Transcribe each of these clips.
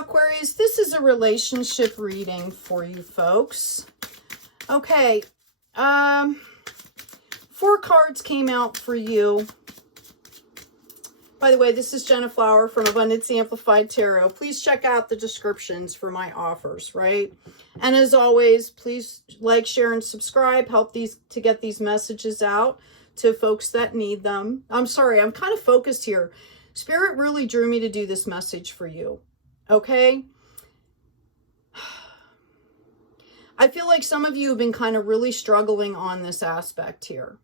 Aquarius, this is a relationship reading for you folks. Okay, 4 cards came out for you. By the way, this is Jenna Flower from Abundance Amplified Tarot. Please check out the descriptions for my offers, right? And as always, please like, share, and subscribe. Help to get these messages out to folks that need them. I'm sorry, I'm kind of focused here. Spirit really drew me to do this message for you, okay? I feel like some of you have been kind of really struggling on this aspect here.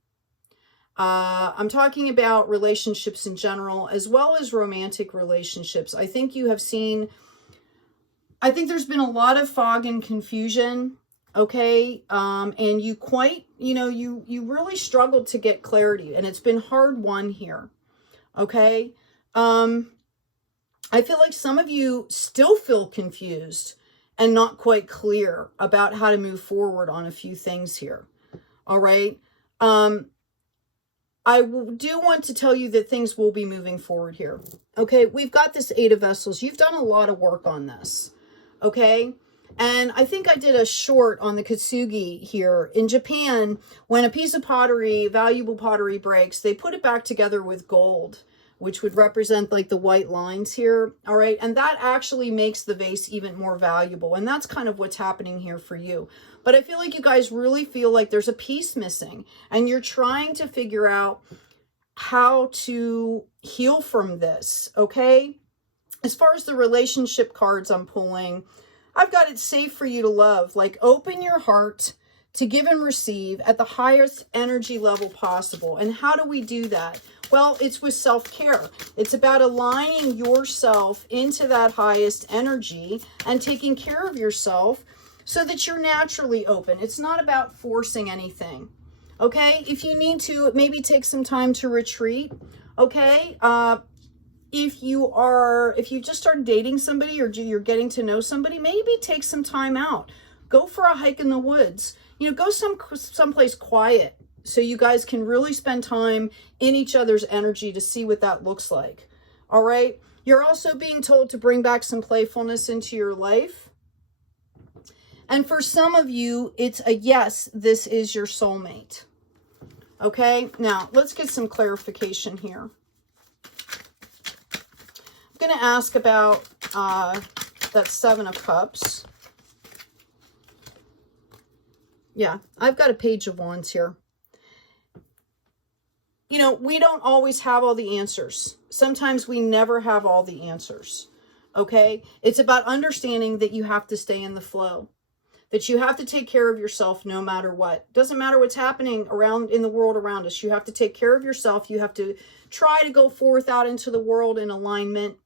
I'm talking about relationships in general, as well as romantic relationships. I think you have seen, I think there's been a lot of fog and confusion, okay? And you quite, you really struggled to get clarity, and it's been hard won here, okay? I feel like some of you still feel confused and not quite clear about how to move forward on a few things here, all right? I do want to tell you that things will be moving forward here. Okay, we've got this 8 of Vessels. You've done a lot of work on this. Okay, and I think I did a short on the Kintsugi here. In Japan, when a piece of pottery, valuable pottery breaks, they put it back together with gold, which would represent like the white lines here. All right, and that actually makes the vase even more valuable. And that's kind of what's happening here for you. But I feel like you guys really feel like there's a piece missing, and you're trying to figure out how to heal from this, okay? As far as the relationship cards I'm pulling, I've got it safe for you to love. Like, open your heart to give and receive at the highest energy level possible. And how do we do that? Well, it's with self-care. It's about aligning yourself into that highest energy and taking care of yourself so that you're naturally open. It's not about forcing anything, okay? If you need to, maybe take some time to retreat, okay? If you just started dating somebody, or you're getting to know somebody, maybe take some time out. Go for a hike in the woods. Go someplace quiet so you guys can really spend time in each other's energy to see what that looks like, all right? You're also being told to bring back some playfulness into your life. And for some of you, it's a yes, this is your soulmate. Okay, now let's get some clarification here. I'm going to ask about that 7 of Cups. Yeah, I've got a Page of Wands here. We don't always have all the answers. Sometimes we never have all the answers. Okay, it's about understanding that you have to stay in the flow. That you have to take care of yourself no matter what. Doesn't matter what's happening around in the world around us. You have to take care of yourself. You have to try to go forth out into the world in alignment.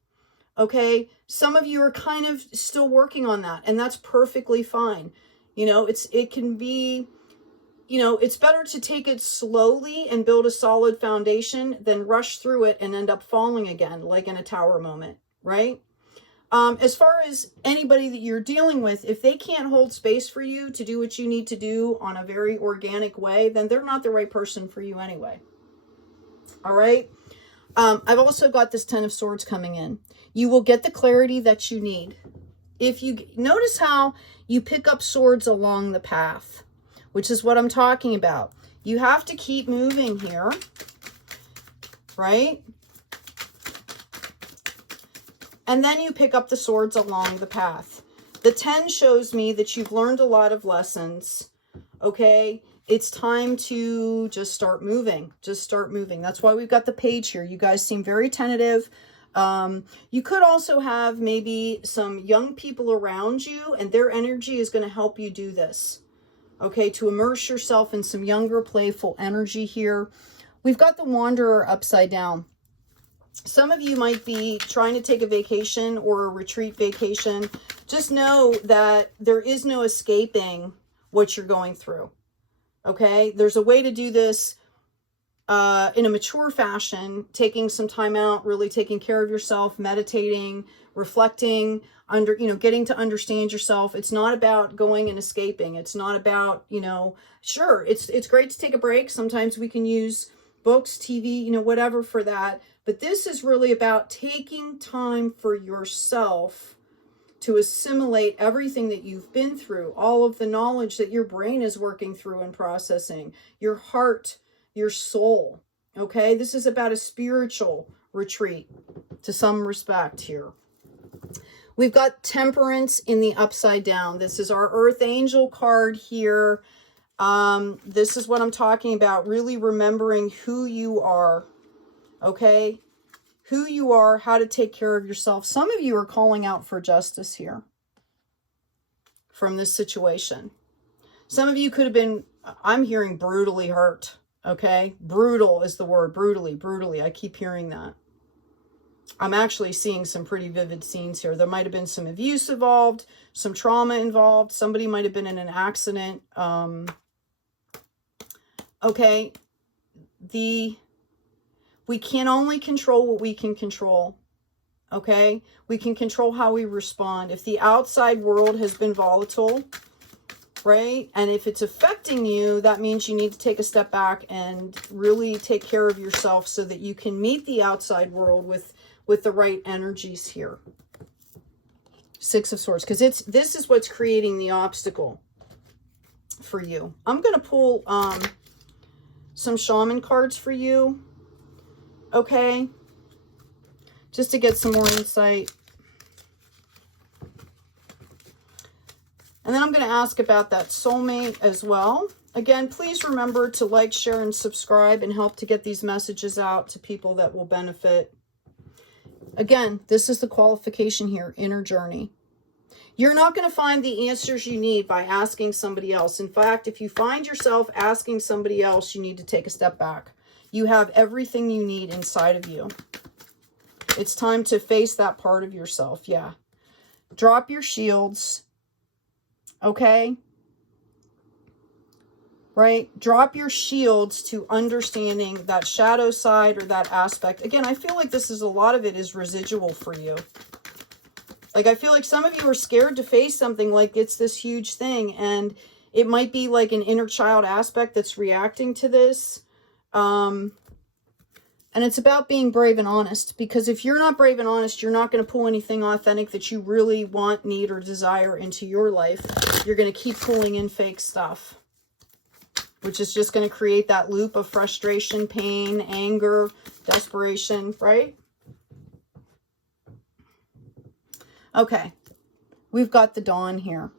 Okay? Some of you are kind of still working on that, and that's perfectly fine. It can be, it's better to take it slowly and build a solid foundation than rush through it and end up falling again, like in a tower moment, right? As far as anybody that you're dealing with, if they can't hold space for you to do what you need to do on a very organic way, then they're not the right person for you anyway. All right. I've also got this 10 of Swords coming in. You will get the clarity that you need. If you notice how you pick up swords along the path, which is what I'm talking about. You have to keep moving here, right? And then you pick up the swords along the path. The 10 shows me that you've learned a lot of lessons, okay? It's time to just start moving. Just start moving. That's why we've got the Page here. You guys seem very tentative. You could also have maybe some young people around you, and their energy is going to help you do this, okay? To immerse yourself in some younger, playful energy here. We've got the Wanderer upside down. Some of you might be trying to take a vacation or a retreat vacation. Just know that there is no escaping what you're going through, okay? There's a way to do this in a mature fashion, taking some time out, really taking care of yourself, meditating, reflecting, getting to understand yourself. It's not about going and escaping. It's not about, sure, it's great to take a break. Sometimes we can use books, TV, whatever for that. But this is really about taking time for yourself to assimilate everything that you've been through, all of the knowledge that your brain is working through and processing, your heart, your soul. Okay, this is about a spiritual retreat to some respect here. We've got Temperance in the upside down. This is our Earth Angel card here. This is what I'm talking about, really remembering who you are, okay? Who you are, how to take care of yourself. Some of you are calling out for justice here from this situation. Some of you could have been, I'm hearing brutally hurt, okay? Brutal is the word, brutally. I keep hearing that. I'm actually seeing some pretty vivid scenes here. There might have been some abuse involved, some trauma involved. Somebody might have been in an accident. Okay, we can only control what we can control. Okay, we can control how we respond. If the outside world has been volatile, right, and if it's affecting you, that means you need to take a step back and really take care of yourself so that you can meet the outside world with the right energies here. Six of Swords, because this is what's creating the obstacle for you. I'm going to pull some shaman cards for you, okay, just to get some more insight. And then I'm going to ask about that soulmate as well. Again, please remember to like, share, and subscribe and help to get these messages out to people that will benefit. Again, this is the qualification here, inner journey. You're not going to find the answers you need by asking somebody else. In fact, if you find yourself asking somebody else, you need to take a step back. You have everything you need inside of you. It's time to face that part of yourself. Yeah. Drop your shields. Okay? Right? Drop your shields to understanding that shadow side or that aspect. Again, I feel like this is a lot of it is residual for you. Like, I feel like some of you are scared to face something like it's this huge thing. And it might be like an inner child aspect that's reacting to this. And it's about being brave and honest. Because if you're not brave and honest, you're not going to pull anything authentic that you really want, need, or desire into your life. You're going to keep pulling in fake stuff, which is just going to create that loop of frustration, pain, anger, desperation, right? Okay, we've got the Dawn here.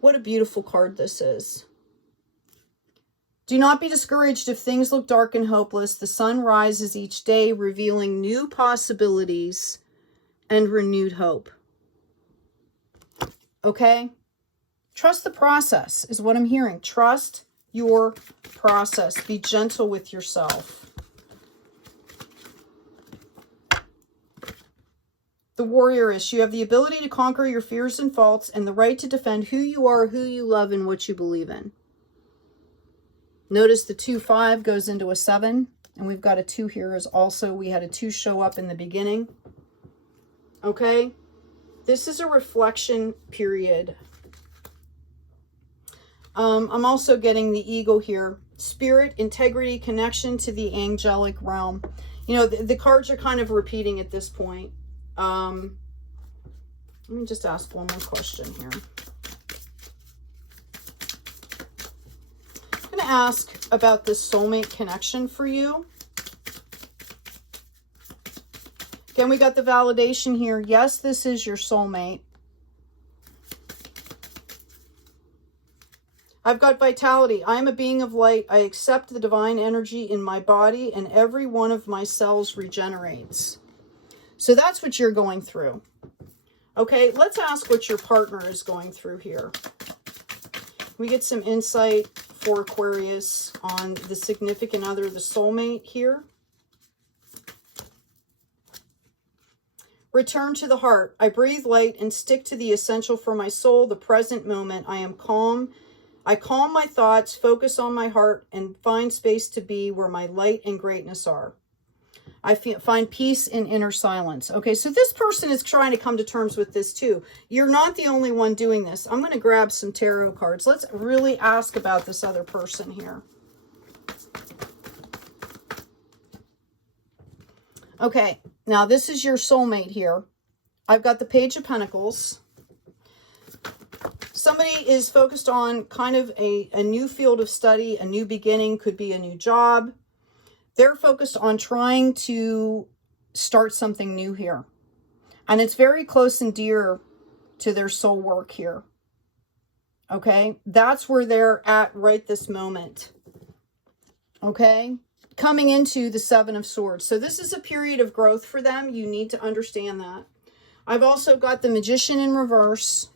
What a beautiful card this is. Do not be discouraged if things look dark and hopeless. The sun rises each day, revealing new possibilities and renewed hope. Okay? Trust the process is what I'm hearing. Trust your process. Be gentle with yourself. The Warrioress, you have the ability to conquer your fears and faults and the right to defend who you are, who you love, and what you believe in. Notice the 2-5 goes into a 7, and we've got a 2 here as also. We had a 2 show up in the beginning. Okay? This is a reflection period. I'm also getting the Eagle here. Spirit, integrity, connection to the angelic realm. You know, the cards are kind of repeating at this point. Let me just ask one more question here. I'm going to ask about this soulmate connection for you. Again, we got the validation here. Yes, this is your soulmate. I've got vitality. I am a being of light. I accept the divine energy in my body, and every one of my cells regenerates. So that's what you're going through. Okay, let's ask what your partner is going through here. We get some insight for Aquarius on the significant other, the soulmate here. Return to the heart. I breathe light and stick to the essential for my soul, the present moment. I am calm. I calm my thoughts, focus on my heart, and find space to be where my light and greatness are. I find peace in inner silence. Okay, so this person is trying to come to terms with this too. You're not the only one doing this. I'm going to grab some tarot cards. Let's really ask about this other person here. Okay, now this is your soulmate here. I've got the Page of Pentacles. Somebody is focused on kind of a new field of study, a new beginning, could be a new job. They're focused on trying to start something new here. And it's very close and dear to their soul work here. Okay, that's where they're at right this moment. Okay, coming into the Seven of Swords. So this is a period of growth for them. You need to understand that. I've also got the Magician in reverse.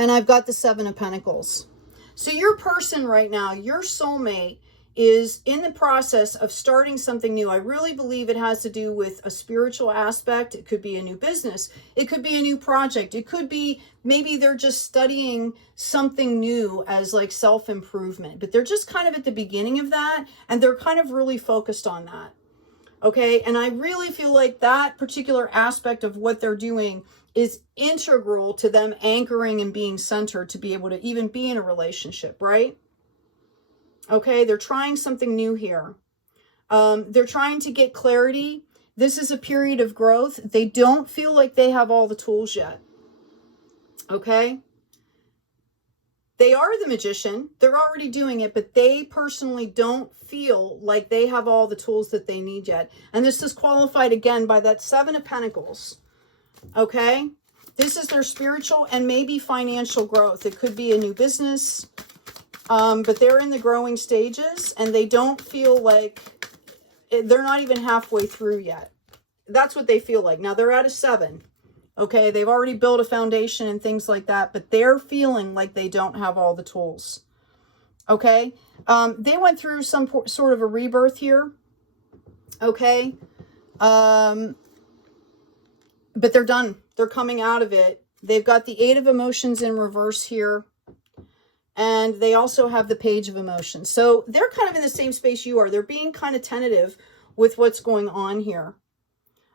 And I've got the Seven of Pentacles. So your person right now, your soulmate, is in the process of starting something new. I really believe it has to do with a spiritual aspect. It could be a new business. It could be a new project. It could be maybe they're just studying something new as like self-improvement. But they're just kind of at the beginning of that. And they're kind of really focused on that. Okay. And I really feel like that particular aspect of what they're doing is integral to them anchoring and being centered to be able to even be in a relationship, right? Okay, they're trying something new here. They're trying to get clarity. This is a period of growth. They don't feel like they have all the tools yet. Okay? They are the Magician. They're already doing it, but they personally don't feel like they have all the tools that they need yet. And this is qualified again by that Seven of Pentacles. Okay? This is their spiritual and maybe financial growth. It could be a new business. But they're in the growing stages and they don't feel like they're not even halfway through yet. That's what they feel like. Now they're at a 7. Okay. They've already built a foundation and things like that, but they're feeling like they don't have all the tools. Okay. They went through some sort of a rebirth here. Okay. But they're done. They're coming out of it. They've got the 8 of Emotions in reverse here. And they also have the Page of Emotions. So they're kind of in the same space you are. They're being kind of tentative with what's going on here.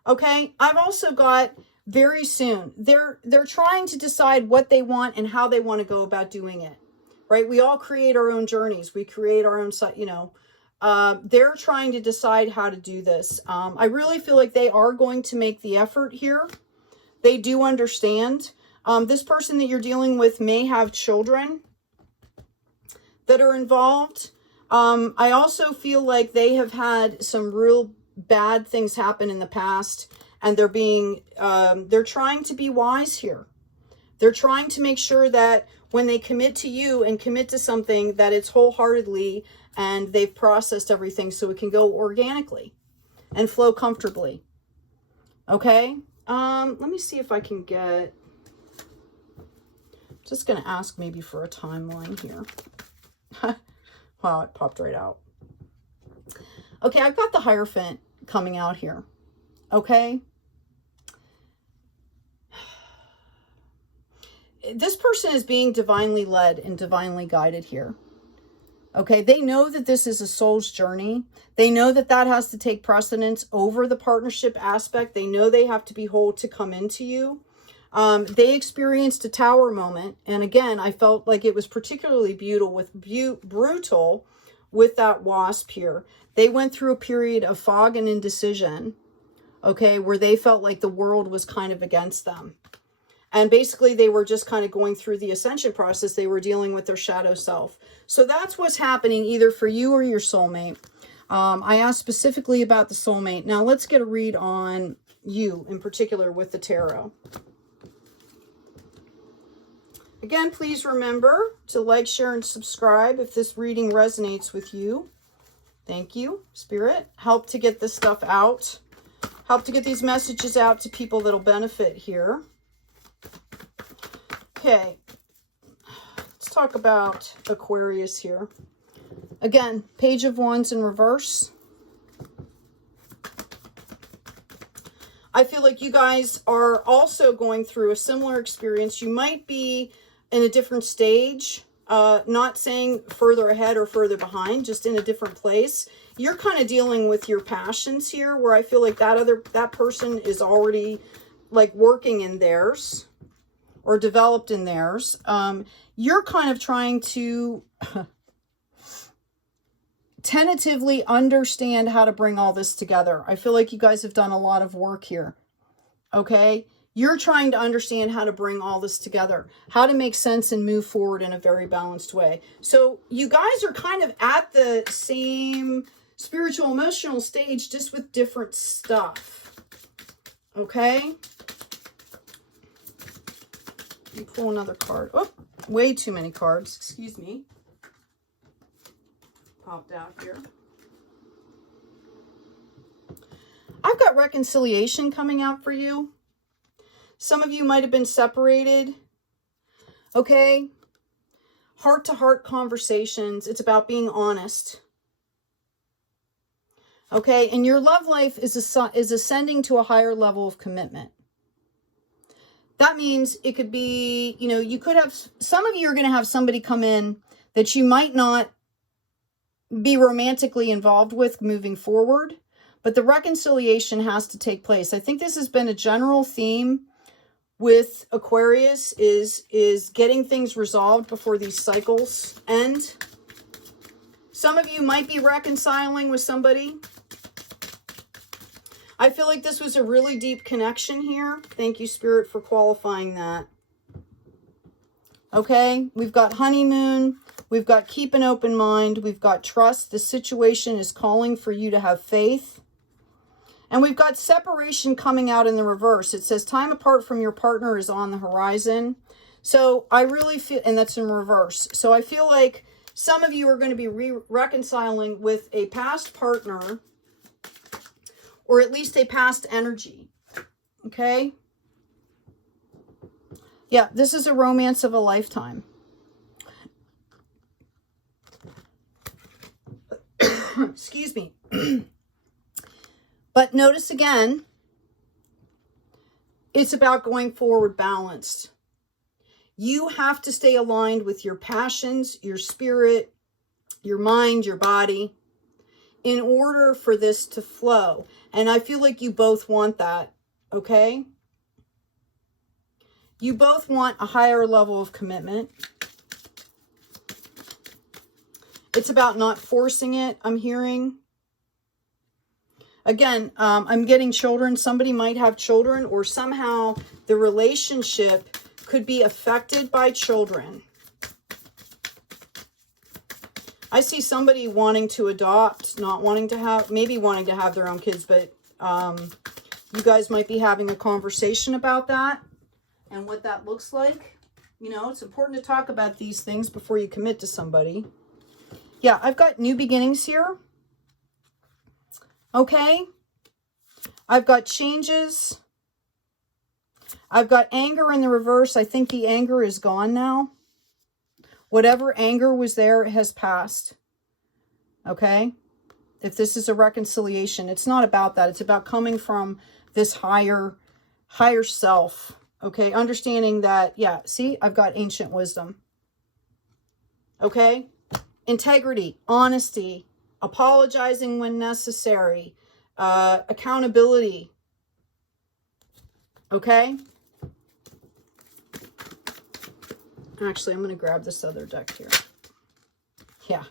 Okay. I've also got very soon. They're trying to decide what they want and how they want to go about doing it. Right. We all create our own journeys. We create our own, you know, they're trying to decide how to do this. I really feel like they are going to make the effort here. They do understand. This person that you're dealing with may have children that are involved. I also feel like they have had some real bad things happen in the past and they're being, they're trying to be wise here. They're trying to make sure that when they commit to you and commit to something that it's wholeheartedly and they've processed everything so it can go organically and flow comfortably. Okay. Let me see if I can get, just going to ask maybe for a timeline here. Wow, it popped right out. Okay, I've got the Hierophant coming out here. Okay. This person is being divinely led and divinely guided here. Okay, they know that this is a soul's journey. They know that that has to take precedence over the partnership aspect. They know they have to be whole to come into you. They experienced a tower moment. And again, I felt like it was particularly brutal with that wasp here. They went through a period of fog and indecision, okay, where they felt like the world was kind of against them. And basically they were just kind of going through the ascension process. They were dealing with their shadow self. So that's what's happening either for you or your soulmate. I asked specifically about the soulmate. Now let's get a read on you in particular with the tarot. Again, please remember to like, share, and subscribe if this reading resonates with you. Thank you, Spirit. Help to get this stuff out. Help to get these messages out to people that'll benefit here. Okay, let's talk about Aquarius here. Again, Page of Wands in reverse. I feel like you guys are also going through a similar experience. You might be in a different stage, not saying further ahead or further behind, just in a different place. You're kind of dealing with your passions here, where I feel like that person is already like working in theirs or developed in theirs. You're kind of trying to tentatively understand how to bring all this together. I feel like you guys have done a lot of work here. Okay. You're trying to understand how to bring all this together, how to make sense and move forward in a very balanced way. So you guys are kind of at the same spiritual emotional stage, just with different stuff. Okay? Let me pull another card. Oh, way too many cards. Excuse me. Popped out here. I've got reconciliation coming out for you. Some of you might have been separated. Okay? Heart-to-heart conversations. It's about being honest. Okay? And your love life is ascending to a higher level of commitment. That means it could be, you know, you could have, some of you are going to have somebody come in that you might not be romantically involved with moving forward, but the reconciliation has to take place. I think this has been a general theme with Aquarius is getting things resolved before these cycles end. Some of you might be reconciling with somebody. I feel like this was a really deep connection here. Thank you, Spirit, for qualifying that. Okay, we've got honeymoon. We've got keep an open mind. We've got trust. The situation is calling for you to have faith. And we've got separation coming out in the reverse. It says time apart from your partner is on the horizon. So I really feel, and that's in reverse. So I feel like some of you are going to be reconciling with a past partner, or at least a past energy. Okay? Yeah, this is a romance of a lifetime. Excuse me. But notice again, it's about going forward balanced. You have to stay aligned with your passions, your spirit, your mind, your body, in order for this to flow. And I feel like you both want that, okay? You both want a higher level of commitment. It's about not forcing it, I'm hearing. Again, I'm getting children. Somebody might have children, or somehow the relationship could be affected by children. I see somebody wanting to adopt, not wanting to have, maybe wanting to have their own kids, but you guys might be having a conversation about that and what that looks like. You know, it's important to talk about these things before you commit to somebody. Yeah, I've got new beginnings here. Okay, I've got changes. I've got anger in the reverse. I think the anger is gone now. Whatever anger was there has passed. Okay, if this is a reconciliation, it's not about that. It's about coming from this higher self. Okay, understanding that, yeah, see, I've got ancient wisdom. Okay, integrity, honesty, apologizing when necessary, accountability. Okay? Actually, I'm going to grab this other deck here. Yeah.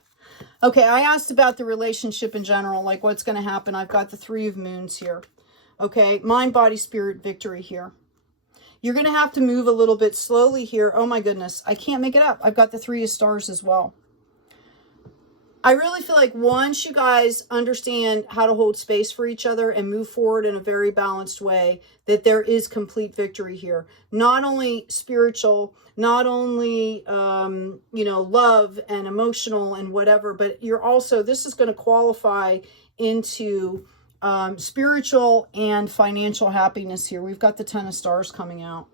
Okay, I asked about the relationship in general, like what's going to happen. I've got the Three of Moons here. Okay, mind, body, spirit, victory here. You're going to have to move a little bit slowly here. Oh my goodness, I can't make it up. I've got the Three of Stars as well. I really feel like once you guys understand how to hold space for each other and move forward in a very balanced way, that there is complete victory here. Not only spiritual, not only, you know, love and emotional and whatever, but you're also, this is going to qualify into spiritual and financial happiness here. We've got the Ten of Stars coming out.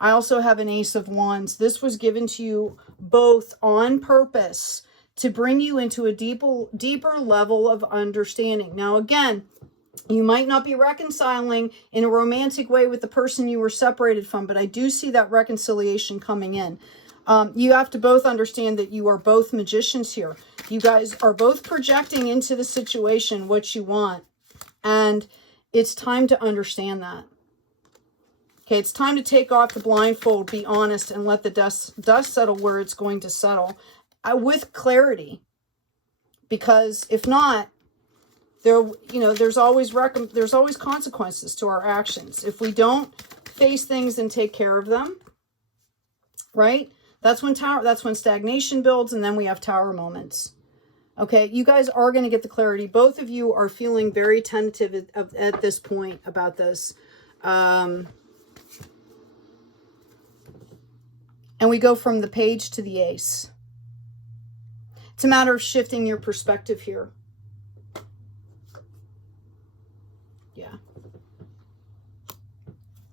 I also have an Ace of Wands. This was given to you both on purpose to bring you into a deeper level of understanding. Now, again, you might not be reconciling in a romantic way with the person you were separated from, but I do see that reconciliation coming in. You have to both understand that you are both magicians here. You guys are both projecting into the situation what you want, and it's time to understand that. Okay, it's time to take off the blindfold, be honest, and let the dust settle where it's going to settle. With clarity, because if not, there's always consequences to our actions. If we don't face things and take care of them, right? That's when stagnation builds, and then we have tower moments. Okay, you guys are going to get the clarity. Both of you are feeling very tentative at this point about this. And we go from the page to the ace. It's a matter of shifting your perspective here. Yeah.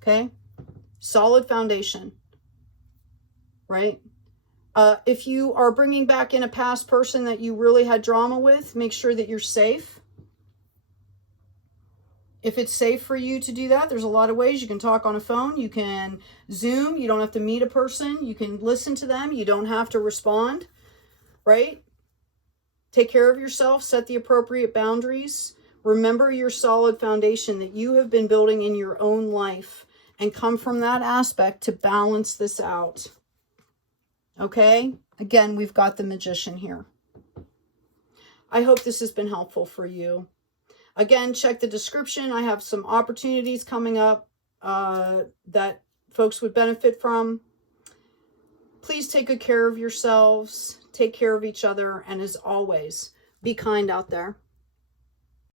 Okay. Solid foundation. Right? If you are bringing back in a past person that you really had drama with, make sure that you're safe. If it's safe for you to do that, there's a lot of ways. You can talk on a phone. You can Zoom. You don't have to meet a person. You can listen to them. You don't have to respond. Right? Take care of yourself. Set the appropriate boundaries. Remember your solid foundation that you have been building in your own life, and come from that aspect to balance this out. Okay? Again, we've got the Magician here. I hope this has been helpful for you. Again, check the description. I have some opportunities coming up that folks would benefit from. Please take good care of yourselves. Take care of each other. And as always, be kind out there.